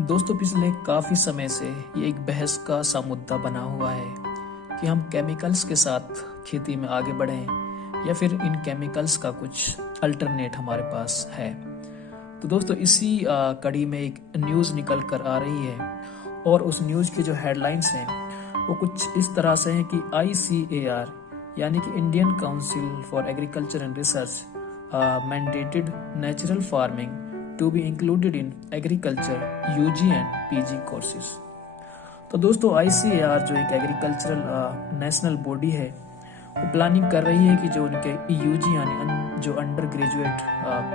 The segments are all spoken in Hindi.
दोस्तों पिछले काफी समय से ये एक बहस का सा मुद्दा बना हुआ है कि हम केमिकल्स के साथ खेती में आगे बढ़ें या फिर इन केमिकल्स का कुछ अल्टरनेट हमारे पास है। तो दोस्तों इसी कड़ी में एक न्यूज़ निकल कर आ रही है और उस न्यूज़ की जो हेडलाइंस हैं वो कुछ इस तरह से हैं कि ICAR यानी कि Indian council for agriculture and research mandated natural farming to be included in agriculture UG and PG courses. तो दोस्तों ICAR जो एक एग्रीकल्चरल नेशनल बॉडी है वो प्लानिंग कर रही है कि जो उनके UG यानी जो अंडर ग्रेजुएट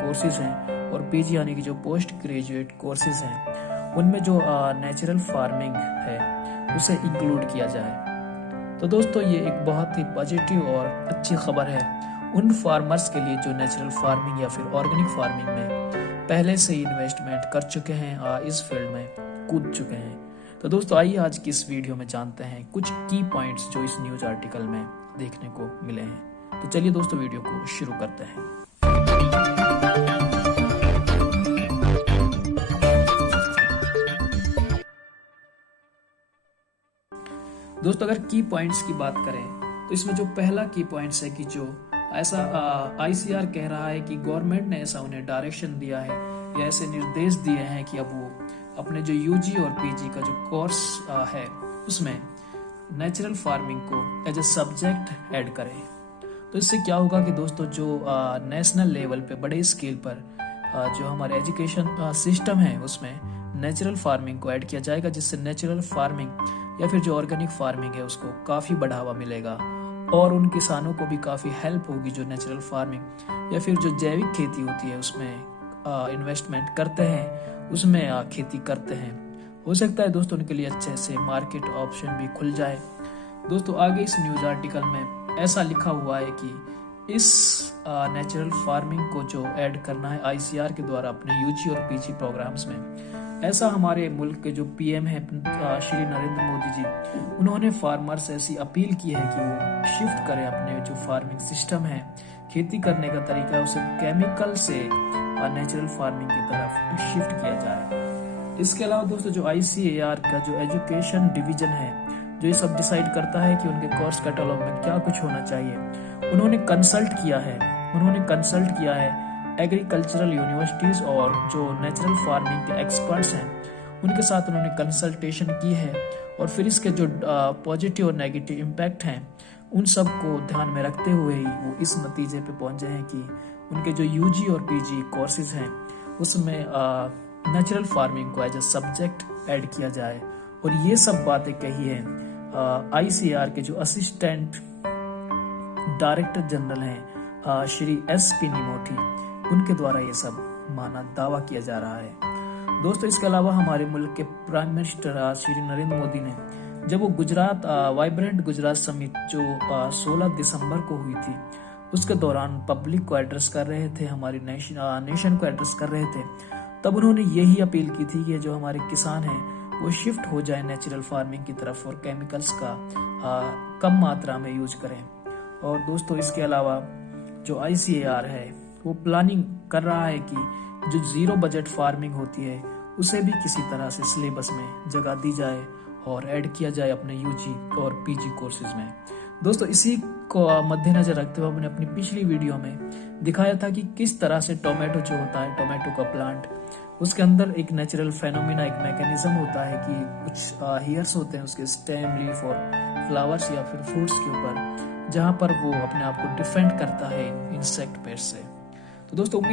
कोर्सेज हैं और PG यानी कि जो पोस्ट ग्रेजुएट कोर्सेज हैं उनमें जो नेचुरल फार्मिंग है उसे इंक्लूड किया जाए। तो दोस्तों ये एक बहुत ही पॉजिटिव और अच्छी खबर है उन फार्मर्स के लिए जो नेचुरल फार्मिंग या फिर ऑर्गेनिक फार्मिंग में पहले से ही इन्वेस्टमेंट कर चुके हैं, इस फील्ड में कूद चुके हैं। तो दोस्तों आइए आज की इस वीडियो में जानते हैं कुछ की पॉइंट्स जो इस न्यूज आर्टिकल में देखने को मिले हैं। तो चलिए दोस्तों वीडियो को शुरू करते हैं। दोस्तों अगर की पॉइंट्स की बात करें तो इसमें जो पहला की पॉइंट्स है कि जो ऐसा ICAR कह रहा है कि गवर्नमेंट ने ऐसा उन्हें डायरेक्शन दिया है या ऐसे निर्देश दिए हैं कि अब वो अपने जो UG और PG का जो कोर्स है उसमें नेचुरल फार्मिंग को एज ए सब्जेक्ट ऐड करें। तो इससे क्या होगा कि दोस्तों जो नेशनल लेवल पे बड़े स्केल पर जो हमारे एजुकेशन सिस्टम है उसमें नेचुरल फार्मिंग को ऐड किया जाएगा, जिससे नेचुरल फार्मिंग या फिर जो ऑर्गेनिक फार्मिंग है उसको काफ़ी बढ़ावा मिलेगा और उन किसानों को भी काफ़ी हेल्प होगी जो नेचुरल फार्मिंग या फिर जो जैविक खेती होती है उसमें इन्वेस्टमेंट करते हैं, उसमें खेती करते हैं। हो सकता है दोस्तों उनके लिए अच्छे से मार्केट ऑप्शन भी खुल जाए। दोस्तों आगे इस न्यूज आर्टिकल में ऐसा लिखा हुआ है कि इस नेचुरल फार्मिंग को जो ऐड करना है ICAR के द्वारा अपने UG और PG प्रोग्राम्स में, ऐसा हमारे मुल्क के जो PM है श्री नरेंद्र मोदी जी, उन्होंने फार्मर से ऐसी अपील की है कि वो शिफ्ट करें अपने जो फार्मिंग सिस्टम है, खेती करने का तरीका है उसे केमिकल से नेचुरल फार्मिंग की तरफ शिफ्ट किया जाए। इसके अलावा दोस्तों जो ICAR का जो एजुकेशन डिवीजन है जो ये सब डिसाइड करता है कि उनके कोर्स कैटलॉग में क्या कुछ होना चाहिए, उन्होंने कंसल्ट किया है एग्रीकल्चरल यूनिवर्सिटीज और जो नेचुरल फार्मिंग के एक्सपर्ट्स हैं उनके साथ उन्होंने कंसल्टेशन की है और फिर इसके जो पॉजिटिव और नेगेटिव इम्पैक्ट हैं उन सब को ध्यान में रखते हुए ही वो इस नतीजे पे पहुंचे हैं कि उनके जो UG और PG कोर्सेज हैं उसमें नेचुरल फार्मिंग को एज ए सब्जेक्ट ऐड किया जाए। और ये सब बातें कही है ICAR के जो असिस्टेंट डायरेक्टर जनरल हैं श्री SP निमोठी, उनके द्वारा ये सब माना दावा किया जा रहा है। दोस्तों इसके अलावा हमारे मुल्क के प्राइम मिनिस्टर श्री नरेंद्र मोदी ने जब वो गुजरात वाइब्रेंट गुजरात समिट जो 16 दिसंबर को हुई थी उसके दौरान पब्लिक को एड्रेस कर रहे थे, हमारी नेशन को एड्रेस कर रहे थे, तब उन्होंने यही अपील की थी कि जो हमारे किसान हैं वो शिफ्ट हो जाए नेचुरल फार्मिंग की तरफ और केमिकल्स का कम मात्रा में यूज करें। और दोस्तों इसके अलावा जो ICAR है वो प्लानिंग कर रहा है कि जो जीरो बजट फार्मिंग होती है उसे भी किसी तरह से सिलेबस में जगह दी जाए और ऐड किया जाए अपने UG और PG कोर्सेज में। दोस्तों इसी को मद्देनजर रखते हुए हमने अपनी पिछली वीडियो में दिखाया था कि किस तरह से टोमेटो जो होता है, टोमेटो का प्लांट, उसके अंदर एक नेचुरल फेनोमेना, एक मैकेनिज्म होता है कि कुछ हेयर्स होते हैं उसके स्टेम, लीफ और फ्लावर्स या फिर फ्रूट्स के ऊपर, जहां पर वो अपने आप को डिफेंड करता है इंसेक्ट पेस्ट से। तो दोस्तों